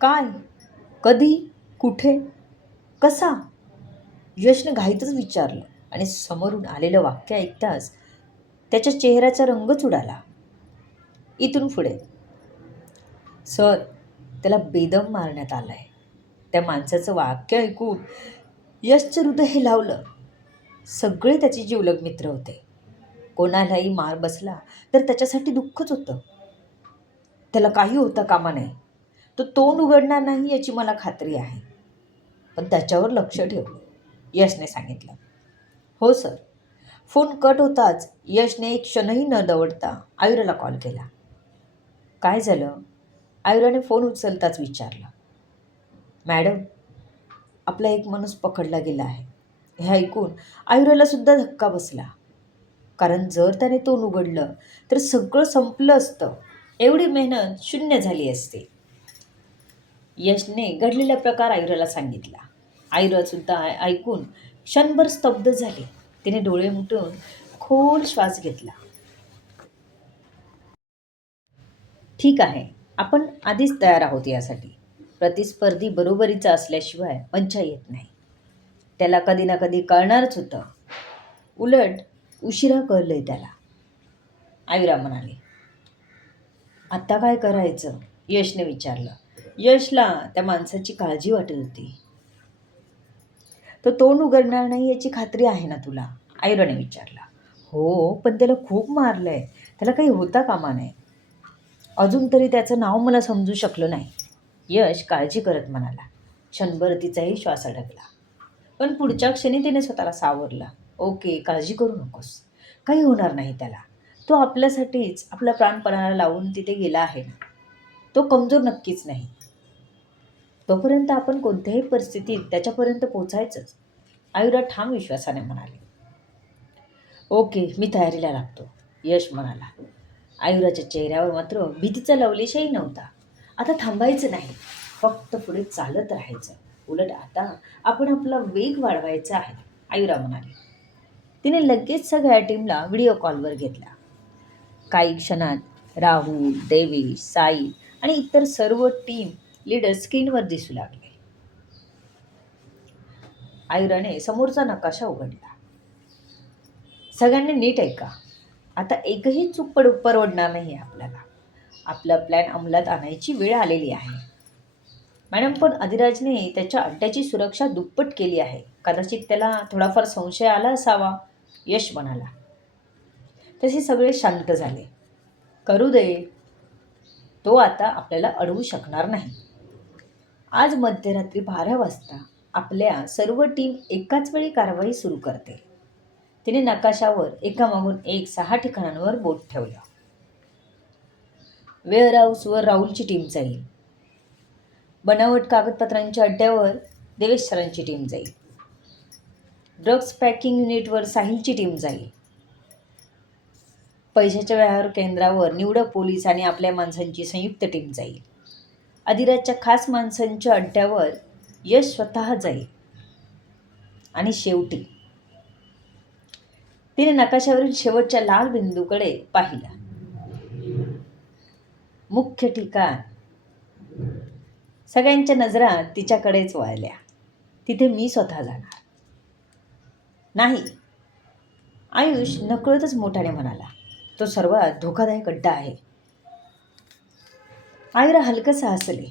काय? कधी? कुठे? कसा? यशने घाईतच विचारलं आणि समोरून आलेलं वाक्य ऐकताच त्याच्या चेहऱ्याचा रंगच उडाला. इथून पुढे सर, त्याला बेदम मारण्यात आलंय. त्या माणसाचं वाक्य ऐकून यशचं हृदय हे लावलं. सगळे त्याचे जिवलग मित्र होते. कोणालाही मार बसला तर त्याच्यासाठी दुःखच होतं. त्याला काही होता कामा नये. तो तोंड उघडणार नाही याची मला खात्री आहे. पण त्याच्यावर लक्ष ठेव, यशने सांगितलं. हो सर. फोन कट होताच यशने एक क्षणही न दवडता आयुराला कॉल केला. काय झालं? आयुराने फोन उचलताच विचारलं. मॅडम, आपला एक माणूस पकडला गेला आहे. हे ऐकून आयुराला सुद्धा धक्का बसला. कारण जर त्याने तोंड उघडलं तर सगळं संपलं असतं. एवढी मेहनत शून्य झाली असती. यशने घडलेला प्रकार आयुराला सांगितला. आयुरा सुद्धा ऐकून क्षणभर स्तब्ध झाली. तिने डोळे मिटून खोल श्वास घेतला. ठीक आहे, आपण आधीच तयार आहोत यासाठी. प्रतिस्पर्धी बरोबरीचा असल्याशिवाय मज्जा येत नाही. त्याला कधी ना कधी कळणारच होतं. उलट उशिरा कळलंय त्याला, आयुरा म्हणाली. आता काय करायचं? यशने विचारलं. यशला त्या माणसाची काळजी वाटत होती. तो तोंड उघडणार नाही याची खात्री आहे ना तुला? आयुराने विचारला. हो, पण त्याला खूप मारलंय. त्याला काही होता कामा नये. अजून तरी त्याचं नाव मला समजू शकलं नाही, यश काळजी करत म्हणाला. क्षणभर तिचाही श्वास अडकला. पण पुढच्या क्षणी तिने स्वतःला सावरला. ओके, काळजी करू नकोस. काही होणार नाही त्याला. तो आपल्यासाठीच आपल्या प्राणपणाला लावून तिथे गेला आहे ना. तो कमजोर नक्कीच नाही. तोपर्यंत आपण कोणत्याही परिस्थितीत त्याच्यापर्यंत पोचायचंच, आयुरा ठाम विश्वासाने म्हणाले. ओके, मी तयारीला लागतो, यश म्हणाला. आयुराच्या चेहऱ्यावर मात्र भीतीचा लवलेशही नव्हता. आता थांबायचं नाही, फक्त पुढे चालत राहायचं. उलट आता आपण आपला वेग वाढवायचा आहे, आयुरा म्हणाली. तिने लगेच सगळ्या टीमला व्हिडिओ कॉलवर घेतला. काही क्षणात राहुल, देवी, साई आणि इतर सर्व टीम लीडर स्क्रीनवर दिसू लागले. आयुराने समोरचा नकाशा उघडला. सगळ्यांनी नीट ऐका. आता एकही चूक परवडणार नाही आपल्याला. आपला प्लॅन अंमलात आणायची वेळ आलेली आहे. मॅडम, पण अधिराजने त्याच्या अड्ड्याची सुरक्षा दुप्पट केली आहे. कदाचित त्याला थोडाफार संशय आला असावा, यश म्हणाला. तसे सगळे शांत झाले. करू दे, तो आता आपल्याला अडवू शकणार नाही. आज मध्यरात्री 12 वाजता आपल्या सर्व टीम एकाच वेळी कारवाई सुरू करते. तिने नकाशावर एकामागून एक 6 ठिकाणांवर बोट ठेवलं. वेअरहाऊसवर राहुलची टीम जाईल. बनावट कागदपत्रांच्या अड्ड्यावर देवेश सरांची टीम जाईल. ड्रग्ज पॅकिंग युनिटवर साहिलची टीम जाईल. पैशाच्या व्यवहार केंद्रावर निवडक पोलीस आणि आपल्या माणसांची संयुक्त टीम जाईल. अधिराजच्या खास माणसांच्या अड्ड्यावर यश स्वतः जाईल. आणि शेवटी तिने नकाशावरील शेवटच्या लाल बिंदूकडे पाहिला. मुख्य ठिकाण. सगळ्यांच्या नजरा तिच्याकडेच वळल्या. तिथे मी स्वतः जाणार. नाही, आयुष नकळतच मोठ्याने म्हणाला. तो सर्वात धोकादायक अड्डा आहे. आयुरा हलकंसं हसले.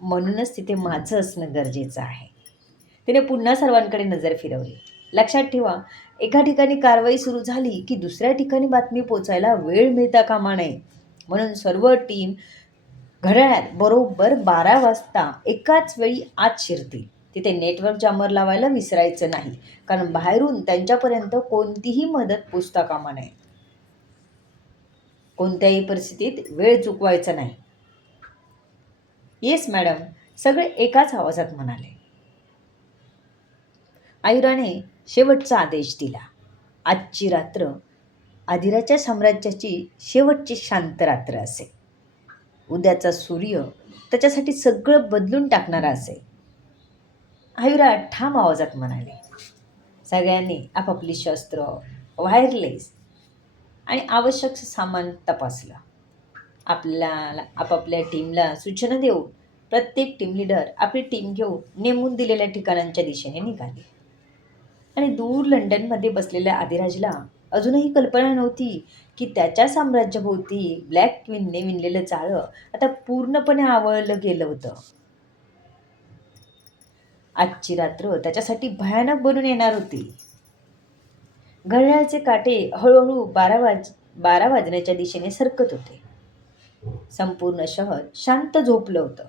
म्हणूनच तिथे माझं असणं गरजेचं आहे. तिने पुन्हा सर्वांकडे नजर फिरवली. लक्षात ठेवा, एका ठिकाणी कारवाई सुरू झाली की दुसऱ्या ठिकाणी बातमी पोचायला वेळ मिळता कामा नये. म्हणून सर्व टीम घड्याळात बरोबर 12 वाजता एकाच वेळी आत शिरतील. तिथे नेटवर्क जॅमर लावायला विसरायचं नाही, कारण बाहेरून त्यांच्यापर्यंत कोणतीही मदत पोचता कामा नये. कोणत्याही परिस्थितीत वेळ चुकवायचा नाही. येस मॅडम, सगळे एकाच आवाजात म्हणाले. आयुराने शेवटचा आदेश दिला. आजची रात्र अधिराच्या साम्राज्याची शेवटची शांत रात्र असेल. उद्याचा सूर्य त्याच्यासाठी सगळं बदलून टाकणारा असेल. आयुरा ठाम आवाजात म्हणाले. सगळ्यांनी आपापली शस्त्र, वायरलेस आणि आवश्यक सामान तपासलं. आपल्याला आपापल्या टीमला सूचना देऊन प्रत्येक टीम लीडर आपली टीम घेऊन नेमून दिलेल्या ठिकाणांच्या दिशेने निघाले. आणि दूर लंडनमध्ये बसलेल्या आदिराजला अजूनही कल्पना नव्हती की त्याच्या साम्राज्याभोवती ब्लॅक क्वीनने विणलेलं जाळं आता पूर्णपणे आवळलं गेलं होतं. आजची रात्र त्याच्यासाठी भयानक बनून येणार होती. घड्याळाचे काटे हळूहळू 12 वाजण्याच्या दिशेने सरकत होते. संपूर्ण शहर शांत झोपलं होतं.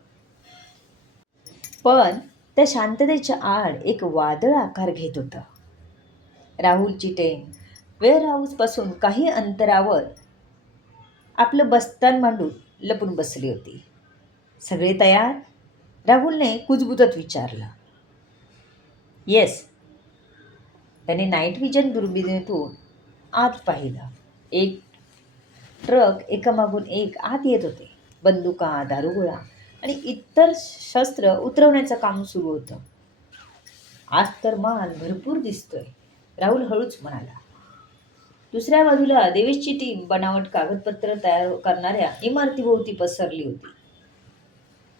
पण त्या शांततेच्या आड एक वादळ आकार घेत होतं. राहुलची टेन वेअरहाऊसपासून काही अंतरावर आपलं बस्तान मांडून लपून बसली होती. सगळे तयार? राहुलने कुजबुजत विचारलं. येस. त्याने नाईट विजन दुर्बिणीतून आत पाहिलं. एक ट्रक एकामागून एक आत येत होते. बंदुका, दारुगोळा आणि इतर शस्त्र उतरवण्याचं काम सुरू होतं. आज तर माल भरपूर दिसतोय, राहुल हळूच म्हणाला. दुसऱ्या बाजूला देवेशची टीम बनावट कागदपत्र तयार करणाऱ्या इमारतीभोवती पसरली होती.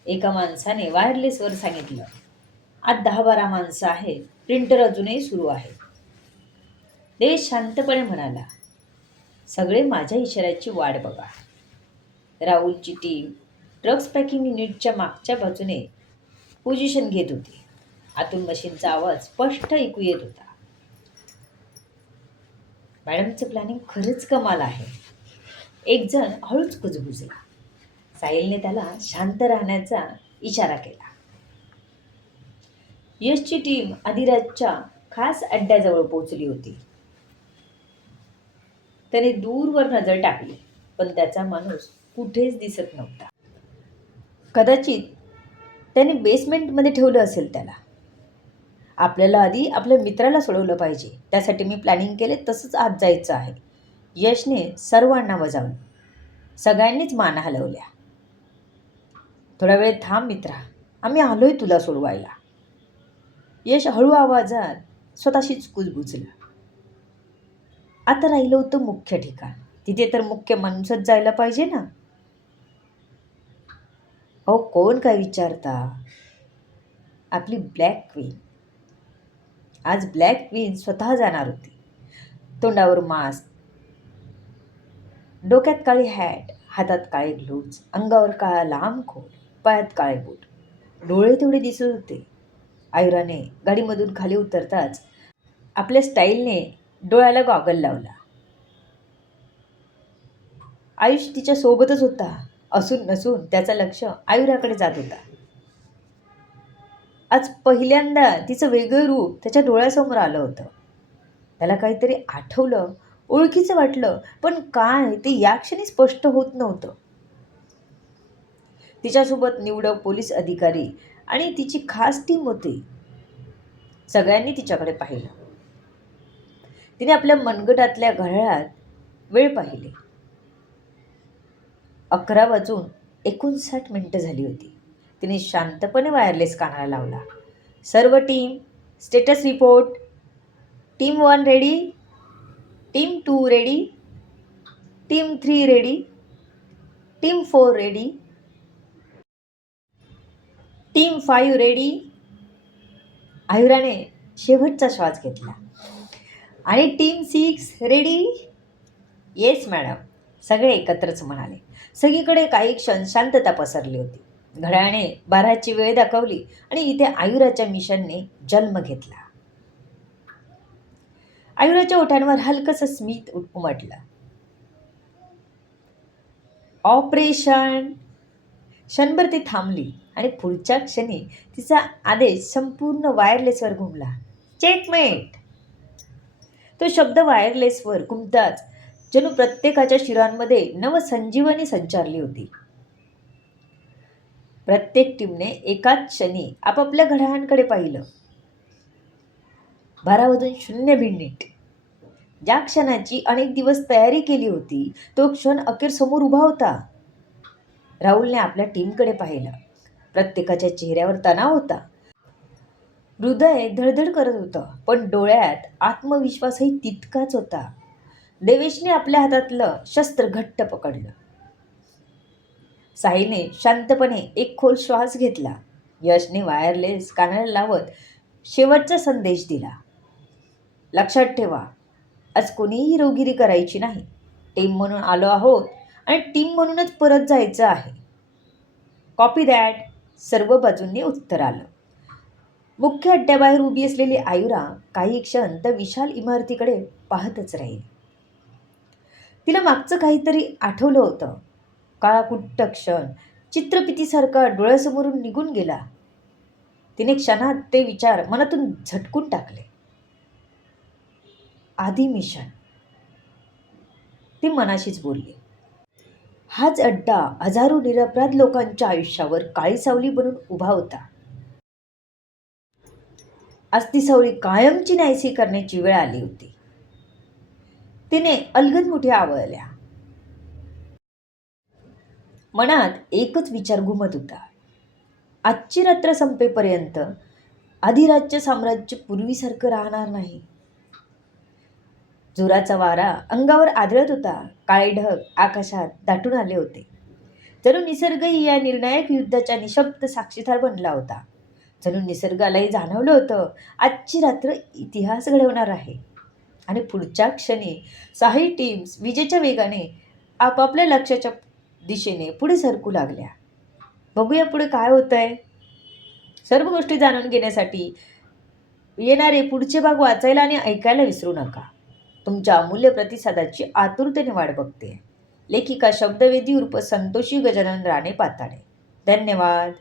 एका माणसाने वायरलेसवर सांगितलं, आज 10-12 माणसं आहेत, प्रिंटर अजूनही सुरू आहे. देवेश शांतपणे म्हणाला, सगळे माझ्या इशाऱ्याची वाट बघा. राहुलची टीम ड्रग्ज पॅकिंग युनिटच्या मागच्या बाजूने पोझिशन घेत होती. आतून मशीनचा आवाज स्पष्ट ऐकू येत होता. मॅडमचं प्लॅनिंग खरंच कमाल आहे. एक जण हळूच कुजबुजला. साहिलने त्याला शांत राहण्याचा इशारा केला. यशची टीम आदिराजच्या खास अड्ड्याजवळ पोहोचली होती. त्याने दूरवर नजर टाकली, पण त्याचा माणूस कुठेच दिसत नव्हता. कदाचित त्याने बेसमेंटमध्ये ठेवलं असेल त्याला. आपल्याला आधी आपल्या मित्राला सोडवलं पाहिजे. त्यासाठी मी प्लॅनिंग केले, तसंच आत जायचं आहे. यशने सर्वांना बजावलं. सगळ्यांनीच मान हलवल्या. थोडा वेळ थांब मित्रा, आम्ही आलोय तुला सोडवायला. यश हळू आवाजात स्वतःशीच कुजबुजलं. आता राहिलं होतं मुख्य ठिकाण. तिथे तर मुख्य माणूसच जायला पाहिजे ना. अहो, कोण काय विचारता? आपली ब्लॅक क्वीन. आज ब्लॅक क्वीन स्वतः जाणार होती. तोंडावर मास्क, डोक्यात काळी हॅट, हातात काळे ग्लोव्ज, अंगावर काळा लांब कोट, पायात काळे बूट. डोळे तेवढे दिसत होते. आयुराने गाडीमधून खाली उतरताच आपल्या स्टाईलने डोळ्याला गॉगल लावला. आयुष तिच्या सोबतच होता. असून नसून त्याचं लक्ष आयुराकडे जात होता. आज पहिल्यांदा तिचं वेगळं रूप त्याच्या डोळ्यासमोर आलं होतं. त्याला काहीतरी आठवलं, ओळखीचं वाटलं, पण काय ते या क्षणी स्पष्ट होत नव्हतं. तिच्यासोबत निवडक पोलीस अधिकारी आणि तिची खास टीम होती. सगळ्यांनी तिच्याकडे पाहिलं. तिने आपल्या मनगटातल्या घड्याळात वेळ पाहिले. 11:59 झाली होती. तिने शांतपणे वायरलेस कानाला लावला. सर्व team, status report. Team 1 ready, team 2 ready, team 3 ready, team 4 ready, team 5 ready. आयुराने शेवटचा श्वास घेतला. आणि टीम 6 रेडी. येस मॅडम, सगळे एकत्रच म्हणाले. सगळीकडे काही क्षण शांतता पसरली होती. घड्याळाने 12ची वेळ दाखवली आणि इथे आयुराच्या मिशनने जन्म घेतला. आयुराच्या ओठांवर हलकंसं स्मित उमटलं. ऑपरेशन. क्षणभर ती थांबली आणि पुढच्या क्षणी तिचा आदेश संपूर्ण वायरलेसवर घुमला. चेकमेट. तो शब्द वायरलेसवर घुमताच जणू प्रत्येकाच्या शिरांमध्ये नवसंजीवनी संचारली होती. प्रत्येक टीमने एकाच क्षणी आपापल्या घड्याळांकडे पाहिलं. 12:00 ज्या क्षणाची अनेक दिवस तयारी केली होती, तो क्षण अखेर समोर उभा होता. राहुलने आपल्या टीमकडे पाहिलं. प्रत्येकाच्या चेहऱ्यावर तणाव होता. हृदय धडधड करत होतं, पण डोळ्यात आत्मविश्वासही तितकाच होता. देवेशने आपल्या हातातलं शस्त्र घट्ट पकडलं. साहिलने शांतपणे एक खोल श्वास घेतला. यशने वायरलेस कानाला लावत शेवटचा संदेश दिला. लक्षात ठेवा, आज कोणीही हिरोगिरी करायची नाही. टीम म्हणून आलो आहोत आणि टीम म्हणूनच परत जायचं आहे. Copy that. सर्व बाजूंनी उत्तर आलं. मुख्य अड्ड्याबाहेर उभी असलेली आयुरा काही क्षण त्या विशाल इमारतीकडे पाहतच राहील. तिला मागचं काहीतरी आठवलं होतं. काळाकुट्ट क्षण चित्रफितीसारखा डोळ्यासमोरून निघून गेला. तिने क्षणात ते विचार मनातून झटकून टाकले. आधी मिशन. ती मनाशीच बोलली. हाच अड्डा हजारो निरपराध लोकांच्या आयुष्यावर काळी सावली बनून उभा होता. आज ती सावली कायमची नाहीसी करण्याची वेळ आली होती. तिने अलगद मुठ्या आवळल्या. मनात एकच विचार घुमत होता. आजची रात्र संपेपर्यंत अधिराज्य साम्राज्य पूर्वीसारखं राहणार नाही. जोराचा वारा अंगावर आदळत होता. काळे ढग आकाशात दाटून आले होते. जणू निसर्गही या निर्णायक युद्धाच्या निशब्द साक्षीदार बनला होता. जणू निसर्गालाही जाणवलं होतं, आजची रात्र इतिहास घडवणार आहे. आणि पुढच्या क्षणी साही टीम्स विजेच्या वेगाने आपापल्या लक्ष्याच्या दिशेने पुढे सरकू लागल्या. बघूया पुढे काय होतंय. सर्व गोष्टी जाणून घेण्यासाठी येणारे पुढचे भाग वाचायला आणि ऐकायला विसरू नका. तुमच्या अमूल्य प्रतिसादाची आतुरतेने वाट बघते. लेखिका शब्दवेदी उर्फ संतोषी गजानन राणे पाताळे. धन्यवाद.